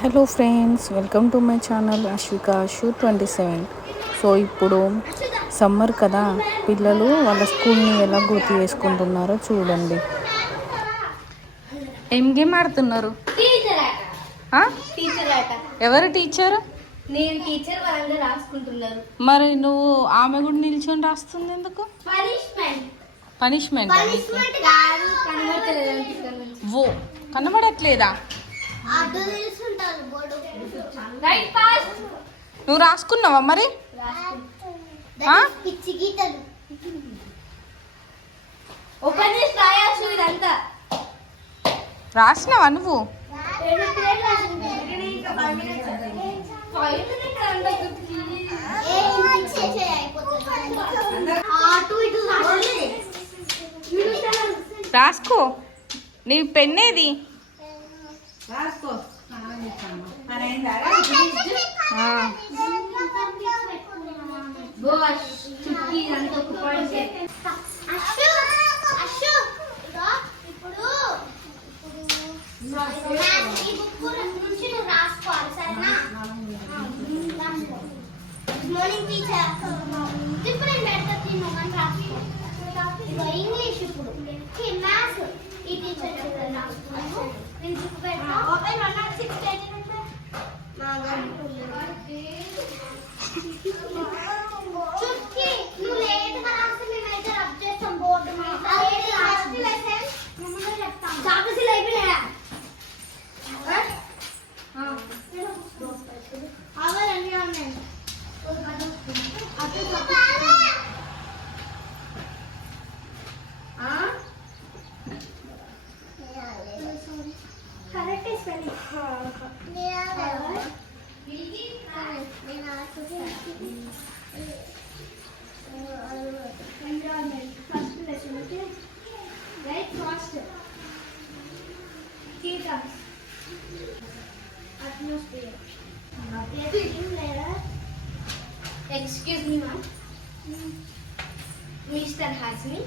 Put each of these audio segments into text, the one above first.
Hello friends, welcome to my channel Ashwika shoe 27. So ఇప్పుడు summer కదా, పిల్లలు వాళ్ళ స్కూల్ని ఎలా గుర్తు చేసుకుంటున్నారో చూడండి. ఏం గేమ్ ఆడుతున్నారు? ఎవరు టీచర్? నేను టీచర్, వాళ్ళందరూ రాసుకుంటున్నారు. మరి నువ్వు ఆమె కూడా నిల్చొని రాస్తుంది ఎందుకు? పనిష్మెంట్ ఓ కనబడట్లేదా? నువ్వు రాసుకున్నావా మరి? రాసినావా నువ్వు? రాసుకో. నీ పెన్నేది? ఇంగ్లీష్ ఇప్పుడు మ్యాథ్స్ ఈ teacher Excuse me, ma'am. Mr. Hasmi,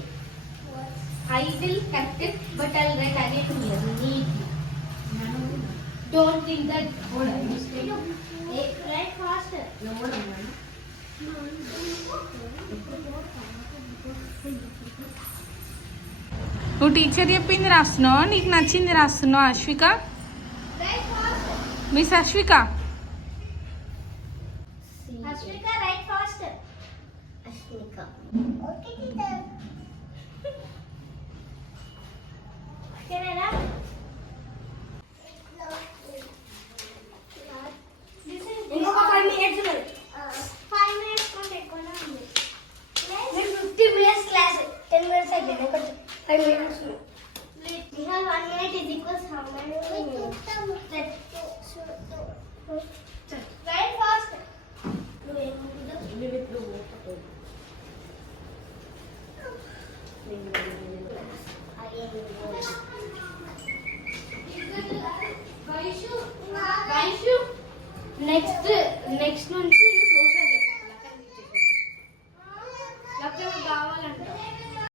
I will cut it, but I'll write again here neatly. Don't think that. Write faster. నువ్వు టీచర్ చెప్పింది రాస్తున్నావు, నీకు నచ్చింది రాస్తున్నావు. అశ్విక, miss అశ్విక. Ashwika, write faster. Ashwika. Okay, teacher. Can I write? ఇంకొక 5 minutes ఉంది. 5 minutes కొంచెం ఎక్కువనే ఉంది. 50 minutes class. 10 minutes అయిపోయింది. కొంచెం 5 minutes ఉంది. Nihal, 1 minute is equals how many minutes? Write faster. Next నుంచి